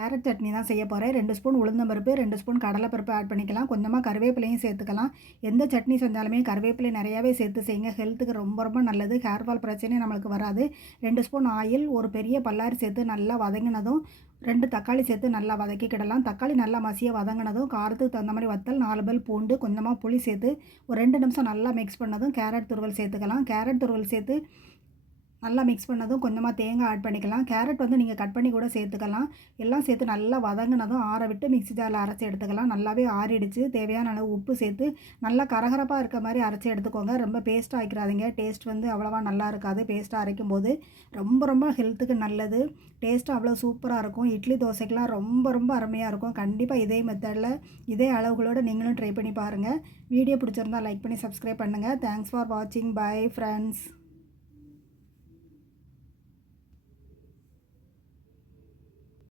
Carrot chutney தான் செய்ய போகிறேன். 2 ஸ்பூன் உளுந்தம்பருப்பு, 2 ஸ்பூன் கடலைப்பருப்பு ஆட் பண்ணிக்கலாம். கொஞ்சமாக கருவேப்பிலையும் சேர்த்துக்கலாம். எந்த சட்னி செஞ்சாலுமே கருவேப்பிலை நிறையாவே சேர்த்து செய்யுங்க. ஹெல்த்துக்கு ரொம்ப ரொம்ப நல்லது. ஹேர் ஃபால் பிரச்சனையும் நம்மளுக்கு வராது. 2 ஸ்பூன் ஆயில், ஒரு பெரிய பல்லாரி சேர்த்து நல்லா வதங்கினதும் 2 தக்காளி சேர்த்து நல்லா வதக்கிக்கிடலாம். தக்காளி நல்லா மசிய வதங்கினதும் காரத்துக்கு தகுந்த மாதிரி வத்தல், 4 பல் பூண்டு, கொஞ்சமாக புளி சேர்த்து ஒரு 2 நிமிஷம் நல்லா மிக்ஸ் பண்ணதும் கேரட் துருவல் சேர்த்துக்கலாம். கேரட் துருவல் சேர்த்து நல்லா மிக்ஸ் பண்ணதும் கொஞ்சமாக தேங்காய் ஆட் பண்ணிக்கலாம். கேரட் வந்து நீங்கள் கட் பண்ணி கூட சேர்த்துக்கலாம். எல்லாம் சேர்த்து நல்லா வதங்கினதும் ஆற விட்டு மிக்ஸி ஜாரில் அரைச்சி எடுத்துக்கலாம். நல்லாவே ஆறிடுச்சு. தேவையான அளவு உப்பு சேர்த்து நல்லா கரகரப்பாக இருக்க மாதிரி அரைச்சி எடுத்துக்கோங்க. ரொம்ப பேஸ்ட்டாக ஆக்கிடாதீங்க. டேஸ்ட் வந்து அவ்வளோவா நல்லா இருக்காது. பேஸ்ட்டாக அரைக்கும் போது ரொம்ப ரொம்ப ஹெல்த்துக்கு நல்லது. டேஸ்ட்டும் அவ்வளோ சூப்பராக இருக்கும். இட்லி தோசைக்கெலாம் ரொம்ப ரொம்ப அருமையாக இருக்கும். கண்டிப்பாக இதே மெத்தடில் இதே அளவுகளோடு நீங்களும் ட்ரை பண்ணி பாருங்கள். வீடியோ பிடிச்சிருந்தால் லைக் பண்ணி சப்ஸ்கிரைப் பண்ணுங்கள். தேங்க்ஸ் ஃபார் வாட்சிங். Bye friends.